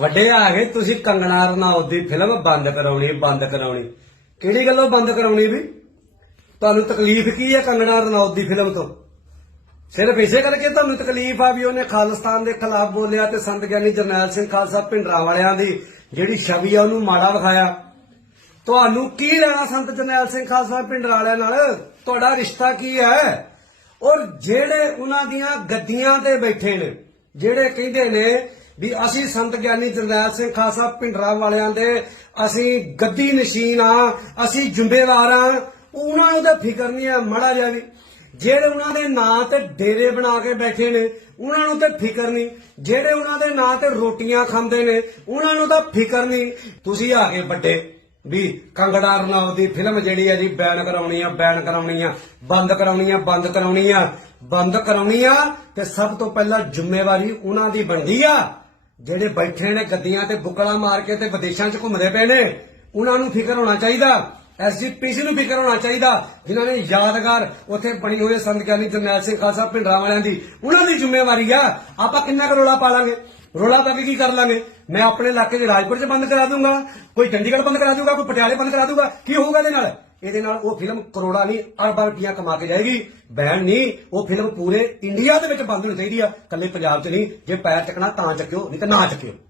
ਵੱਡੇ ਆ ਗਏ ਤੁਸੀਂ ਕੰਗਣਾ ਰਣਾਉਤ ਦੀ ਫਿਲਮ ਬੰਦ ਕਰਾਉਣੀ ਬੰਦ ਕਰਾਉਣੀ ਕਿਹੜੀ ਗੱਲੋਂ ਬੰਦ ਕਰਾਉਣੀ ਵੀ ਤੁਹਾਨੂੰ ਤਕਲੀਫ ਕੀ ਹੈ ਕੰਗਣਾ ਰਣਾਉਤ ਦੀ ਫਿਲਮ ਤੋਂ ਸਿਰਫ ਇਸੇ ਕਰਕੇ ਤੁਹਾਨੂੰ ਤਕਲੀਫ ਆ ਵੀ ਉਹਨੇ ਖਾਲਿਸਤਾਨ ਦੇ ਖਿਲਾਫ ਬੋਲਿਆ ਤੇ ਸੰਤ ਗਿਆਨੀ ਜਰਨੈਲ ਸਿੰਘ ਖਾਲਸਾ ਪਿੰਡਰਾ ਵਾਲਿਆਂ ਦੀ ਜਿਹੜੀ ਛਵੀ ਆ ਉਹਨੂੰ ਮਾੜਾ ਵਿਖਾਇਆ ਤੁਹਾਨੂੰ ਕੀ ਲੈਣਾ ਸੰਤ ਜਰਨੈਲ ਸਿੰਘ ਖਾਲਸਾ ਪਿੰਡਰਾ ਵਾਲਿਆਂ ਨਾਲ ਤੁਹਾਡਾ ਰਿਸ਼ਤਾ ਕੀ ਹੈ ਔਰ ਜਿਹੜੇ ਉਹਨਾਂ ਦੀਆਂ ਗੱਦੀਆਂ ਤੇ ਬੈਠੇ ਨੇ ਜਿਹੜੇ ਕਹਿੰਦੇ ਨੇ ਵੀ ਅਸੀਂ ਸੰਤ ਗਿਆਨੀ ਜਰਨੈਲ ਸਿੰਘ ਖਾਸਾ ਪਿੰਡਰਾ ਵਾਲਿਆਂ ਦੇ ਅਸੀਂ ਗੱਦੀ ਨਸ਼ੀਨ ਆ ਅਸੀਂ ਜ਼ਿੰਮੇਵਾਰ ਆ ਉਹਨਾਂ ਨੂੰ ਤਾਂ ਫਿਕਰ ਨਹੀਂ ਆ ਮੜਾ ਜਾ ਵੀ ਜਿਹੜੇ ਉਹਨਾਂ ਦੇ ਨਾਂ ਤੇ ਡੇਰੇ ਬਣਾ ਕੇ ਬੈਠੇ ਨੇ ਉਹਨਾਂ ਨੂੰ ਤਾਂ ਫਿਕਰ ਨਹੀਂ ਜਿਹੜੇ ਉਹਨਾਂ ਦੇ ਨਾਂ ਤੇ ਰੋਟੀਆਂ ਖਾਂਦੇ ਨੇ ਉਹਨਾਂ ਨੂੰ ਤਾਂ ਫਿਕਰ ਨਹੀਂ ਤੁਸੀਂ ਆ ਕੇ ਵੱਡੇ ਵੀ ਕੰਗੜਾ ਰਣਾਉ ਦੀ ਫਿਲਮ ਜਿਹੜੀ ਹੈ ਜੀ ਬੈਨ ਕਰਾਉਣੀ ਆ ਬੈਨ ਕਰਾਉਣੀ ਆ ਬੰਦ ਕਰਾਉਣੀ ਆ ਬੰਦ ਕਰਾਉਣੀ ਆ ਬੰਦ ਕਰਾਉਣੀ ਆ ਤੇ ਸਭ ਤੋਂ ਪਹਿਲਾਂ ਜ਼ਿੰਮੇਵਾਰੀ ਉਹਨਾਂ ਦੀ ਬਣਦੀ ਆ ਜਿਹੜੇ ਬੈਠੇ ਨੇ ਗੱਦੀਆਂ ਤੇ ਬੁਕਲਾ ਮਾਰ ਕੇ ਤੇ ਵਿਦੇਸ਼ਾਂ 'ਚ ਘੁੰਮਦੇ ਪਏ ਨੇ ਉਹਨਾਂ ਨੂੰ ਫਿਕਰ ਹੋਣਾ ਚਾਹੀਦਾ ਐਸਜੀਪੀਸੀ ਨੂੰ ਫਿਕਰ ਹੋਣਾ ਚਾਹੀਦਾ ਜਿਨ੍ਹਾਂ ਨੇ ਯਾਦਗਾਰ ਉੱਥੇ ਬਣੀ ਹੋਈ ਸੰਤ ਜਰਨੈਲ ਸਿੰਘ ਖਾਲਸਾ ਪਿੰਡਰਾ ਵਾਲਿਆਂ ਦੀ ਉਹਨਾਂ ਦੀ ਜ਼ਿੰਮੇਵਾਰੀ ਆ ਆਪਾਂ ਕਿੰਨਾ ਕੁ ਰੋਲਾ ਪਾ ਲਾਂਗੇ ਰੋਲਾ ਪਾ ਕੇ ਕੀ ਕਰ ਲਾਂਗੇ ਮੈਂ ਆਪਣੇ ਇਲਾਕੇ ਦੇ ਰਾਜਪੁਰ 'ਚ ਬੰਦ ਕਰਾ ਦੂੰਗਾ ਕੋਈ ਚੰਡੀਗੜ੍ਹ ਬੰਦ ਕਰਾ ਦੂੰਗਾ ਕੋਈ ਪਟਿਆਲੇ ਬੰਦ ਕਰਾ ਦੂੰਗਾ ਕੀ ਹੋਊਗਾ ਇਹਦੇ ਨਾਲ ਇਹਦੇ ਨਾਲ ਉਹ ਫਿਲਮ ਕਰੋੜਾਂ ਨਹੀਂ ਅਰਬਾਂ ਰੁਪਈਆ ਕਮਾ ਕੇ ਜਾਏਗੀ ਬੈਨ ਨਹੀਂ ਉਹ ਫਿਲਮ ਪੂਰੇ ਇੰਡੀਆ ਦੇ ਵਿੱਚ ਬੰਦ ਹੋਣੀ ਚਾਹੀਦੀ ਆ ਕੱਲੇ ਪੰਜਾਬ 'ਚ ਨਹੀਂ ਜੇ ਪੈਰ ਚੱਕਣਾ ਤਾਂ ਚੱਕਿਓ ਨਹੀਂ ਤਾਂ ਨਾ ਚੱਕਿਓ